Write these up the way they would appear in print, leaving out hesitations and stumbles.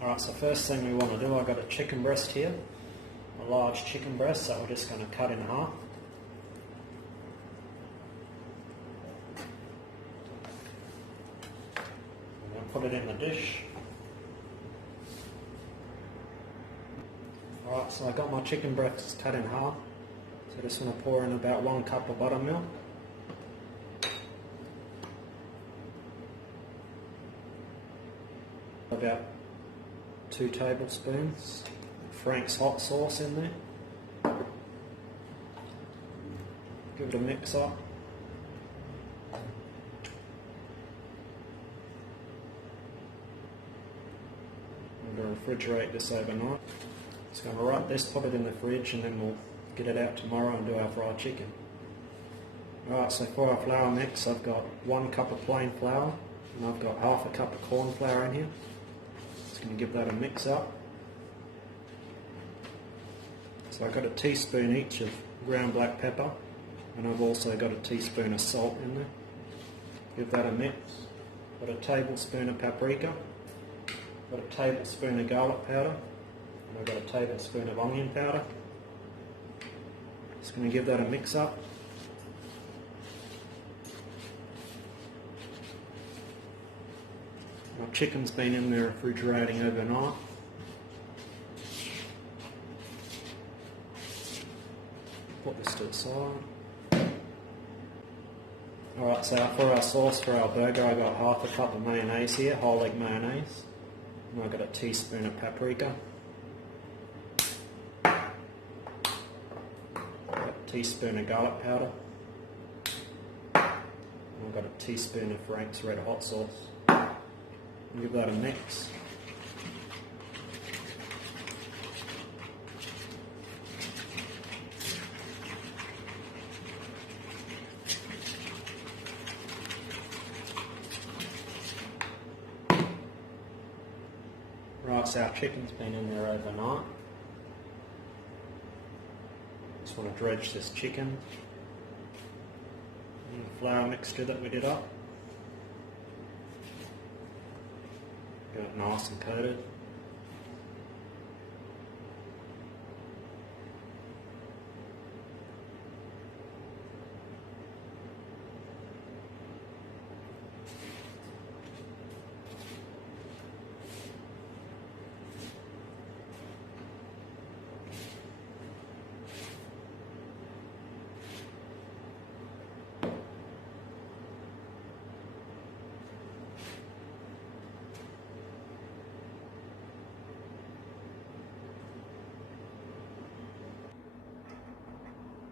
Alright, so first thing we want to do, I've got a chicken breast here, a large chicken breast, so we're just going to cut in half. I'm going to put it in the dish. Alright, so I got my chicken breast cut in half, so I just want to pour in about 1 cup of buttermilk. About 2 tablespoons Frank's hot sauce in there. Give it a mix up. I'm going to refrigerate this overnight. Just going to wrap this, put it in the fridge, and then we'll get it out tomorrow and do our fried chicken. Alright, so for our flour mix, I've got 1 cup of plain flour, and I've got half a cup of corn flour in here. Just going to give that a mix up. So I've got a teaspoon each of ground black pepper, and I've also got a teaspoon of salt in there. Give that a mix. Got a tablespoon of paprika, got a tablespoon of garlic powder, and I've got a tablespoon of onion powder. Just going to give that a mix up. My chicken's been in there refrigerating overnight. Put this to the side. Alright, so for our sauce for our burger, I got half a cup of mayonnaise here, whole egg mayonnaise. And I've got a teaspoon of paprika. Got a teaspoon of garlic powder. And I've got a teaspoon of Frank's red hot sauce. And give that a mix. Right, so our chicken's been in there overnight. Just want to dredge this chicken in the flour mixture that we did up. Get it nice and coated.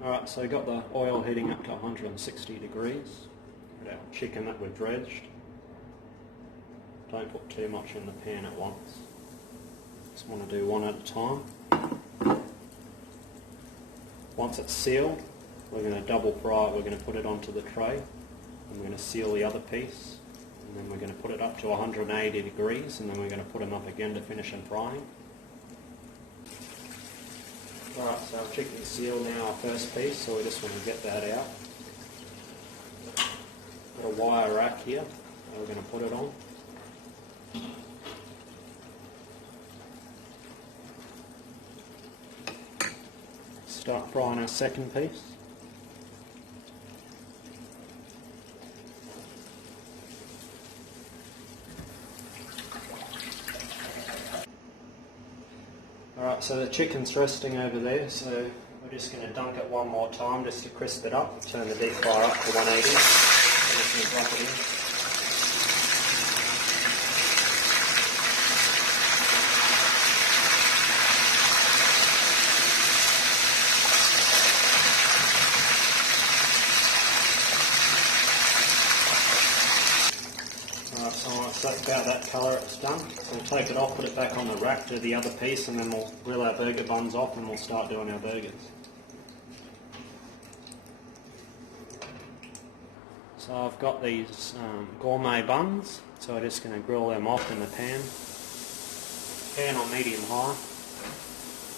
Alright, so we got the oil heating up to 160 degrees. Got our chicken that we've dredged. Don't put too much in the pan at once. Just want to do one at a time. Once it's sealed, we're going to double fry it. We're going to put it onto the tray, and we're going to seal the other piece, and then we're going to put it up to 180 degrees, and then we're going to put them up again to finish and frying. Alright, so our chicken's sealed now, our first piece, so we just want to get that out. Got a wire rack here that we're going to put it on. Start frying our second piece. Alright, so the chicken's resting over there, so we're just going to dunk it one more time just to crisp it up. Turn the deep fryer up to 180. So just going to drop it in. So that's about that colour, it's done. So we'll take it off, put it back on the rack, do the other piece, and then we'll grill our burger buns off and we'll start doing our burgers. So I've got these gourmet buns, so I'm just going to grill them off in the pan. Pan on medium high.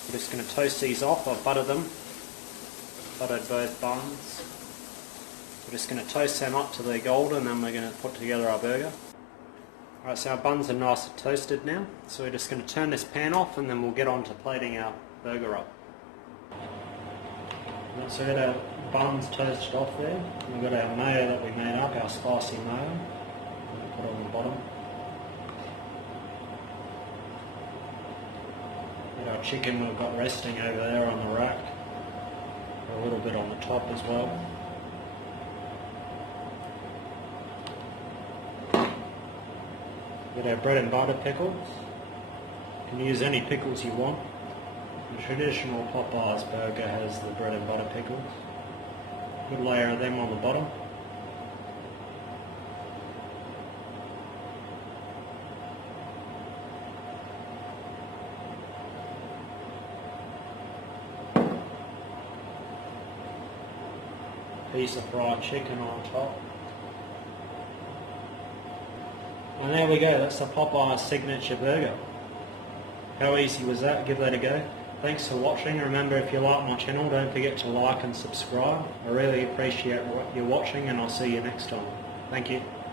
We're just going to toast these off. I've buttered them. Buttered both buns. We're just going to toast them up till they're golden, and then we're going to put together our burger. Alright, so our buns are nice and toasted now, so we're just going to turn this pan off and then we'll get on to plating our burger up. Right, so we've got our buns toasted off there, and we've got our mayo that we made up, our spicy mayo, we'll put it on the bottom. Got our chicken we've got resting over there on the rack, a little bit on the top as well. Got our bread and butter pickles. You can use any pickles you want. The traditional Popeye's burger has the bread and butter pickles. Good layer of them on the bottom. Piece of fried chicken on top. And there we go, that's the Popeye signature burger. How easy was that? Give that a go. Thanks for watching. Remember, if you like my channel, don't forget to like and subscribe. I really appreciate what you're watching, and I'll see you next time. Thank you.